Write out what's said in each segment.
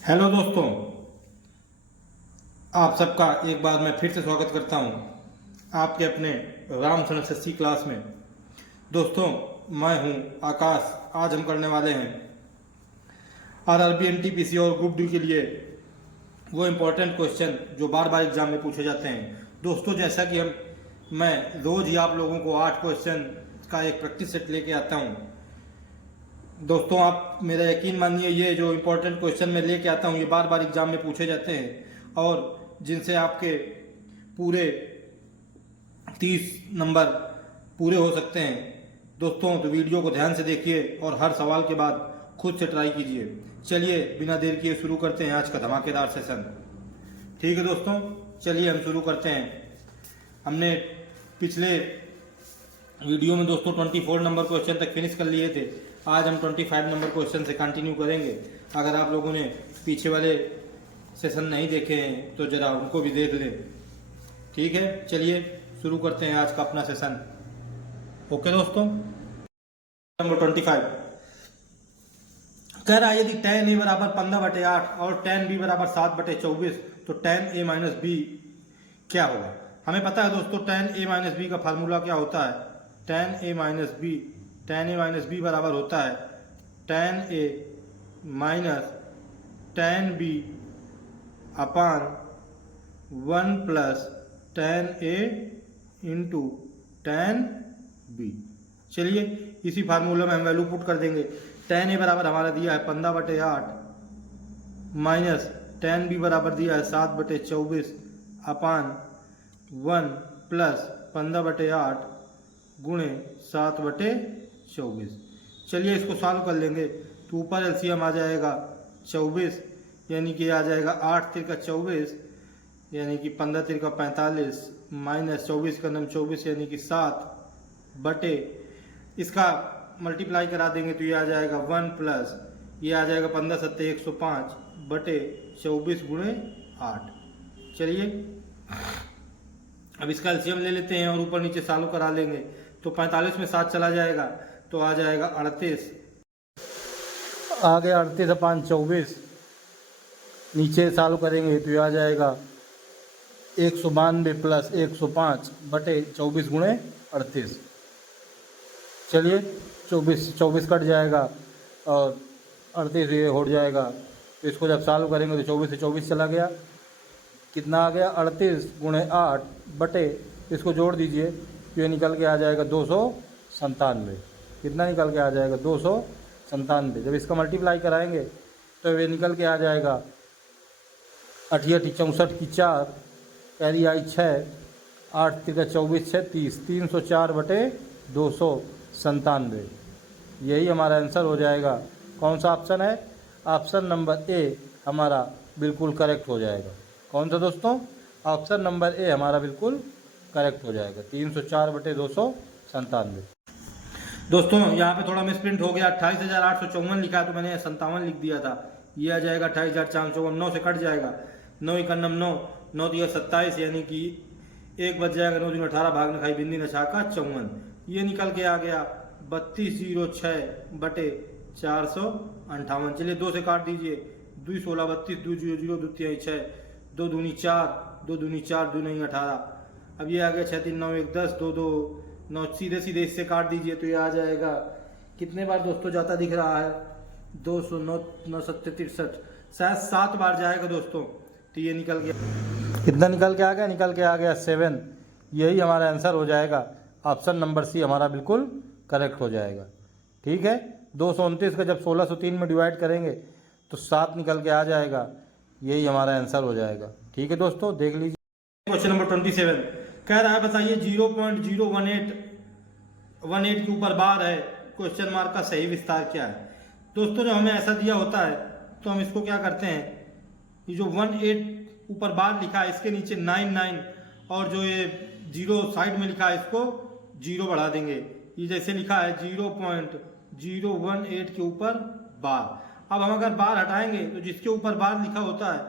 Hello दोस्तों, आप सबका एक बार मैं फिर से स्वागत करता हूं आपके अपने राम शरण एसएससी क्लास में। दोस्तों, मैं हूं आकाश। आज हम करने वाले हैं आरआरबी एनटीपीसी और ग्रुप डी के लिए वो इम्पोर्टेंट क्वेश्चन जो बार बार एग्जाम में पूछे जाते हैं। दोस्तों, जैसा कि मैं रोज ही आप लोगों को 8 क्वेश्चन का एक प्रैक्टिस सेट लेके आता हूं। दोस्तों, आप मेरा यकीन मानिए, ये जो इम्पोर्टेंट क्वेश्चन मैं लेके आता हूँ ये बार बार एग्जाम में पूछे जाते हैं और जिनसे आपके पूरे 30 नंबर पूरे हो सकते हैं। दोस्तों, तो वीडियो को ध्यान से देखिए और हर सवाल के बाद खुद से ट्राई कीजिए। चलिए बिना देर किए शुरू करते हैं आज का धमाकेदार सेशन। ठीक है दोस्तों, चलिए हम शुरू करते हैं। हमने पिछले वीडियो में दोस्तों 24 नंबर क्वेश्चन तक फिनिश कर लिए थे। आज हम 25 नंबर क्वेश्चन से कंटिन्यू करेंगे। अगर आप लोगों ने पीछे वाले सेशन नहीं देखे हैं तो जरा उनको भी देख लें। ठीक है, चलिए शुरू करते हैं आज का अपना सेशन। ओके दोस्तों, नंबर 25 कह रहा है यदि tan a बराबर 15/8 और tan b बराबर 7/24 तो tan a माइनस बी क्या होगा। हमें पता है दोस्तों tan a माइनस बी का फार्मूला क्या होता है। tan a माइनस बी बराबर होता है tan a minus tan b upon 1 plus tan a into tan b। चलिए इसी फार्मूला में हम वैल्यू पुट कर देंगे। tan a बराबर हमारा दिया है 15/8 माइनस tan b बराबर दिया है 7/24 अपान 1 प्लस 15/8 गुणे 7/24। चलिए इसको सॉल्व कर लेंगे तो ऊपर एलसीएम आ जाएगा 24, यानी कि आ जाएगा 8 तिरका 24 यानी कि 15 तिरका 45 माइनस 24 का नम 24 यानी कि 7 बटे इसका मल्टीप्लाई करा देंगे तो ये आ जाएगा 1 प्लस ये आ जाएगा 15 सत्ते 105 बटे 24 गुणे 8। चलिए अब इसका एलसीएम ले लेते हैं और ऊपर नीचे सॉल्व करा लेंगे तो 45 में 7 चला जाएगा तो आ जाएगा 38। आ गया 38 अपान 24। नीचे सॉल्व करेंगे तो ये आ जाएगा 192 प्लस 105 बटे 24 गुणे 38। चलिए 24 कट जाएगा और 38 ये हो जाएगा तो इसको जब सॉल्व करेंगे तो 24 से 24 चला गया। कितना आ गया 38 गुणे 8 बटे इसको जोड़ दीजिए तो ये निकल के आ जाएगा 297। कितना निकल के आ जाएगा 297। जब इसका मल्टीप्लाई कराएंगे तो ये निकल के आ जाएगा 8 64 की 4 कैरी आई 6 8 तिरका 24 6 30 304 बटे 297। यही हमारा आंसर हो जाएगा। कौन सा ऑप्शन है? ऑप्शन नंबर ए हमारा बिल्कुल करेक्ट हो जाएगा। कौन सा दोस्तों? ऑप्शन नंबर ए हमारा बिल्कुल करेक्ट हो जाएगा 304 बटे 297। दोस्तों यहाँ पे थोड़ा मिसप्रिंट हो गया, 28,854 लिखा है तो मैंने 57 लिख दिया था। ये आ जाएगा 28,454। 9 से कट जाएगा, 9 1 9 9 दिया 27 यानी कि 1 बच जाएगा। 9 दिन 18 भाग न खाई बिंदी नछा का 54। ये निकल के आ गया 3206 बटे 458। चलिए 2 से काट दीजिए, 2 16 32 2 0 0 2 3 6 2 दूनी 4 2 दूनी 4 2 नहीं 18। अब ये आ गया 6 3 9 1 10 2 2 9। सीधे सीधे इससे काट दीजिए तो ये आ जाएगा कितने बार दोस्तों जाता दिख रहा है 209 9 7 63 शायद 7 बार जाएगा दोस्तों। तो ये निकल गया, कितना निकल के आ गया? निकल के आ गया 7। यही हमारा आंसर हो जाएगा। ऑप्शन नंबर सी हमारा बिल्कुल करेक्ट हो जाएगा। ठीक है, 229 का जब 1603 में डिवाइड करेंगे तो 7 निकल के आ जाएगा। यही हमारा आंसर हो जाएगा। ठीक है दोस्तों, देख लीजिए क्वेश्चन नंबर 27 कह रहा है बताइए 0.018 के ऊपर बार है, क्वेश्चन मार्क का सही विस्तार क्या है। दोस्तों जब हमें ऐसा दिया होता है तो हम इसको क्या करते हैं, ये जो 18 ऊपर बार लिखा है इसके नीचे 99 और जो ये 0 साइड में लिखा है इसको 0 बढ़ा देंगे। ये जैसे लिखा है 0.018 के ऊपर बार। अब हम अगर बार हटाएंगे तो जिसके ऊपर बार लिखा होता है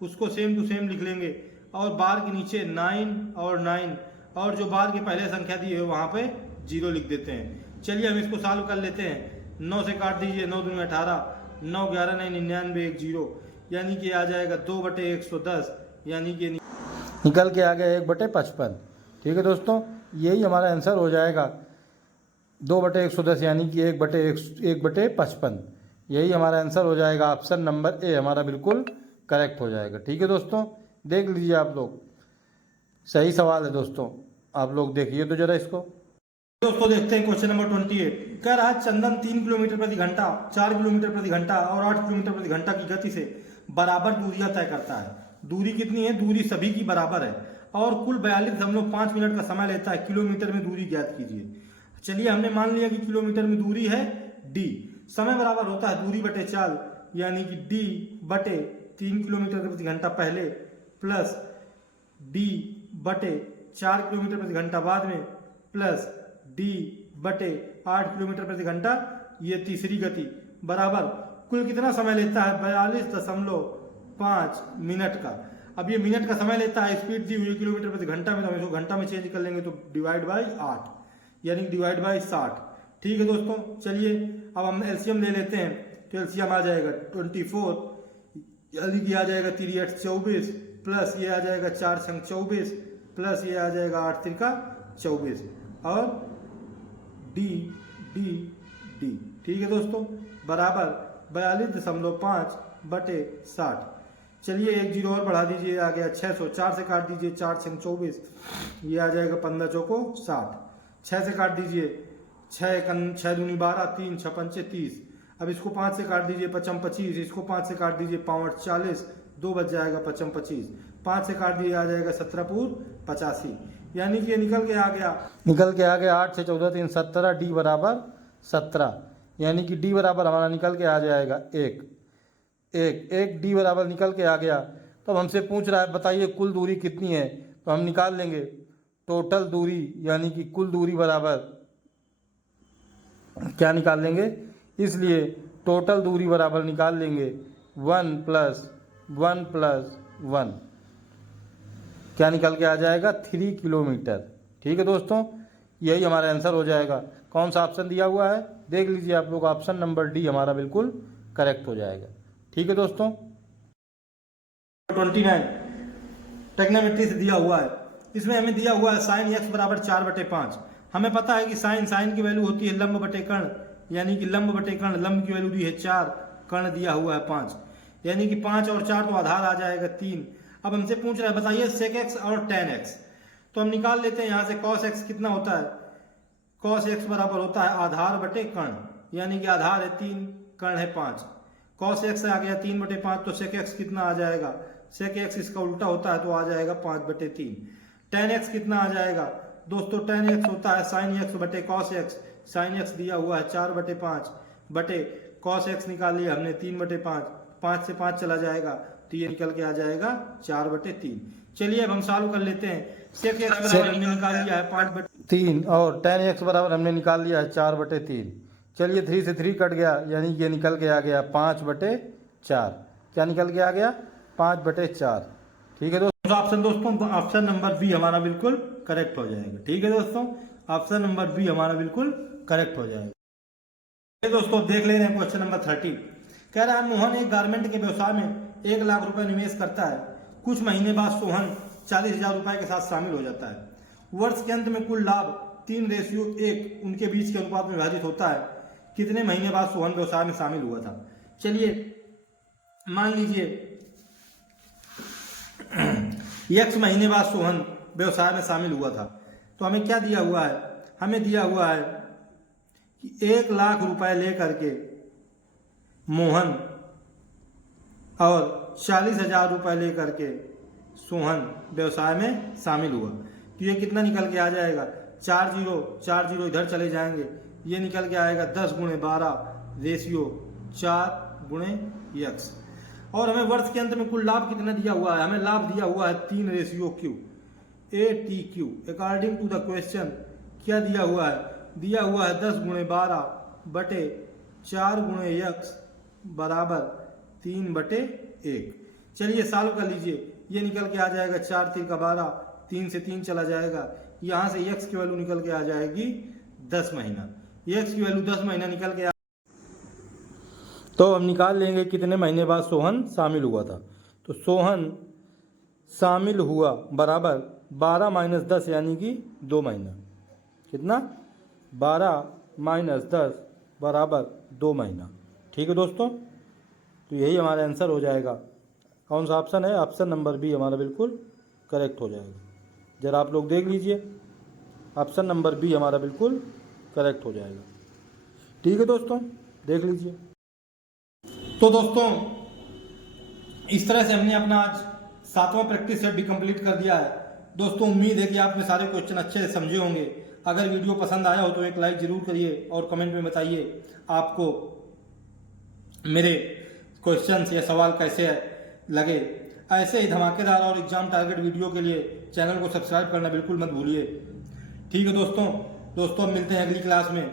उसको सेम टू सेम लिख लेंगे और बार के नीचे 9 और 9 और जो बार के पहले संख्या दी है वहाँ पे 0 लिख देते हैं। चलिए हम इसको सॉल्व कर लेते हैं। 9 से काट दीजिए, 9 दूनी 18 9 11 9 99 1 0। यानी कि आ जाएगा 2/110, यानी कि निकल के आ गया 1/55। ठीक है दोस्तों, यही हमारा आंसर हो जाएगा 2/110, यानी कि 1/55। यही हमारा आंसर हो जाएगा। ऑप्शन नंबर ए हमारा बिल्कुल करेक्ट हो जाएगा। ठीक है दोस्तों, देख लीजिए आप लोग, सही सवाल है दोस्तों, आप लोग देखिए तो जरा इसको। दोस्तों देखते हैं क्वेश्चन नंबर 28। कह रहा है चंदन 3 किलोमीटर प्रति घंटा, 4 किलोमीटर प्रति घंटा और 8 किलोमीटर प्रति घंटा की गति से बराबर दूरियां तय करता है। दूरी कितनी है? दूरी सभी की बराबर है और कुल 42.5 मिनट का समय लेता है। किलोमीटर में दूरी ज्ञात कीजिए। चलिए, हमने मान लिया कि किलोमीटर में दूरी है d, समय बराबर होता है दूरी बटे चाल, यानी कि d बटे 3 किलोमीटर प्रति घंटा पहले प्लस d बटे 4 किलोमीटर प्रति घंटा बाद में प्लस d बटे 8 किलोमीटर प्रति घंटा, ये तीसरी गति, बराबर कुल कितना समय लेता है? 42.5 मिनट का। अब ये मिनट का समय लेता है, स्पीड दी हुई है किलोमीटर प्रति घंटा में, तो हम इसको घंटा में चेंज कर लेंगे तो डिवाइड बाई 8, यानी डिवाइड बाई 60। ठीक है दोस्तों, चलिए अब हम एलसीएम ले लेते हैं। तो एलसीएम आ जाएगा 24, यानी कि आ जाएगा 3 8 24 प्लस ये आ जाएगा 4 संग 24 प्लस ये आ जाएगा 8 त्रिका 24 और डी डी डी। ठीक है दोस्तों, बराबर 42.5 बटे 60। चलिए एक जीरो और बढ़ा दीजिए, आ गया 600। 4 से काट दीजिए, 4 संग 24, ये आ जाएगा 15 चौको 60। 6 से काट दीजिए, 6 दूनी 12, 3 6 पंचे 30। अब इसको 5 से काट दीजिए, 5 25, इसको 5 से काट दीजिए, 5 40, 2 बच जाएगा 5 25। 5 से काट दिए, आ जाएगा 17 पूर 85, यानी कि निकल के आ गया 8 से 14 3 17, डी बराबर 17, यानी कि डी बराबर हमारा निकल के आ जाएगा 1 डी बराबर निकल के आ गया। तो अब हमसे पूछ रहा है बताइए कुल दूरी कितनी है, तो हम निकाल लेंगे टोटल दूरी, यानी कि कुल दूरी बराबर क्या निकाल लेंगे, इसलिए टोटल दूरी बराबर निकाल लेंगे 1 + 1 + 1, क्या निकल के आ जाएगा 3 किलोमीटर। ठीक है दोस्तों, यही हमारा आंसर हो जाएगा। कौन सा ऑप्शन दिया हुआ है देख लीजिए आप लोग, ऑप्शन नंबर डी हमारा बिल्कुल करेक्ट हो जाएगा। ठीक है दोस्तों, 29 टेक्नोमेट्री से दिया हुआ है। इसमें हमें दिया हुआ है साइन x बराबर 4/5। हमें पता है कि साइन की वैल्यू होती है लंब बटे कर्ण, यानी कि लंब बटे कर्ण, लंब की वैल्यू दी है 4, कर्ण दिया हुआ है 5, यानी कि 5 और 4 तो आधार आ जाएगा 3। अब हमसे पूछ रहा है बताइए sec x और tan x, तो हम निकाल लेते हैं यहाँ से cos x कितना होता है, cos x बराबर होता है आधार बटे कर्ण, यानी कि आधार है 3, कर्ण है 5। cos x आ गया 3/5, तो sec x कितना आ जाएगा, sec x इसका उल्टा होता है तो आ जाएगा 5/3। tan x कितना आ जाएगा दोस्तों, tan x होता है sin x बटे cos x, sin x दिया हुआ है 4/5 बटे cos x निकाल लिया हमने 3/5, 5 से 5 चला जाएगा तो ये निकल के आ जाएगा 4/3। चलिए अब हम सॉल्व कर लेते हैं। sec x बराबर हमने निकाल लिया है 5/3 और tan x बराबर हमने निकाल लिया है 4/3। चलिए 3 से 3 कट गया, यानी ये निकल के आ गया 5/4, क्या निकल के आ गया 5/4। ठीक है दोस्तों, ऑप्शन नंबर बी हमारा बिल्कुल करेक्ट हो जाएगा। ठीक है दोस्तों, ऑप्शन नंबर बी हमारा बिल्कुल करेक्ट हो जाएगा। दोस्तों देख ले रहे हैं क्वेश्चन नंबर 30। कह रहा है मोहन एक गारमेंट के व्यवसाय में 1 लाख रुपए निवेश करता है। कुछ महीने बाद सोहन 40,000 रुपए के साथ शामिल हो जाता है। वर्ष के अंत में कुल लाभ 3:1 उनके बीच के अनुपात में विभाजित होता है। कितने महीने बाद सोहन व्यवसाय में शामिल हुआ था? चलिए मान लीजिए x महीने बाद सोहन व्यवसाय में शामिल हुआ था, तो हमें क्या दिया हुआ है, हमें दिया हुआ है कि 1 लाख रुपए लेकर के मोहन और 40,000 रुपए लेकर के सोहन व्यवसाय में शामिल हुआ। तो ये कितना निकल के आ जाएगा, 4 जीरो इधर चले जाएंगे, ये निकल के आएगा 10 × 12 रेशियो 4 × x। और हमें वर्ष के अंत में कुल लाभ कितना दिया हुआ है, हमें लाभ दिया हुआ है 3:q, ATQ। According to the question क्या दिया हुआ है, दिया हुआ है 10 × 12 बटे 4 × x बराबर 3/1। चलिए सॉल्व कर लीजिए, ये निकल के आ जाएगा 4 3 12, 3 से 3 चला जाएगा, यहाँ से x की वैल्यू निकल के आ जाएगी 10 महीना, x की वैल्यू 10 महीना निकल के तो हम निकाल लेंगे कितने महीने बाद सोहन शामिल हुआ था। तो सोहन शामिल हुआ बराबर 12 माइनस 10 यानी कि 2 महीना। कितना? 12 माइनस 10 बराबर 2 महीना। ठीक है दोस्तों, तो यही हमारा आंसर हो जाएगा। कौन सा ऑप्शन है? ऑप्शन नंबर बी हमारा बिल्कुल करेक्ट हो जाएगा। ज़रा आप लोग देख लीजिए, ऑप्शन नंबर बी हमारा बिल्कुल करेक्ट हो जाएगा। ठीक है दोस्तों, देख लीजिए। तो दोस्तों इस तरह से हमने अपना आज 7वां प्रैक्टिस सेट भी कंप्लीट कर दिया है। दोस्तों उम्मीद है कि आपने सारे क्वेश्चन अच्छे से समझे होंगे। अगर वीडियो पसंद आया हो तो एक लाइक जरूर करिए और कमेंट में बताइए आपको मेरे क्वेश्चंस या सवाल कैसे लगे। ऐसे ही धमाकेदार और एग्जाम टारगेट वीडियो के लिए चैनल को सब्सक्राइब करना बिल्कुल मत भूलिए। ठीक है दोस्तों अब मिलते हैं अगली क्लास में।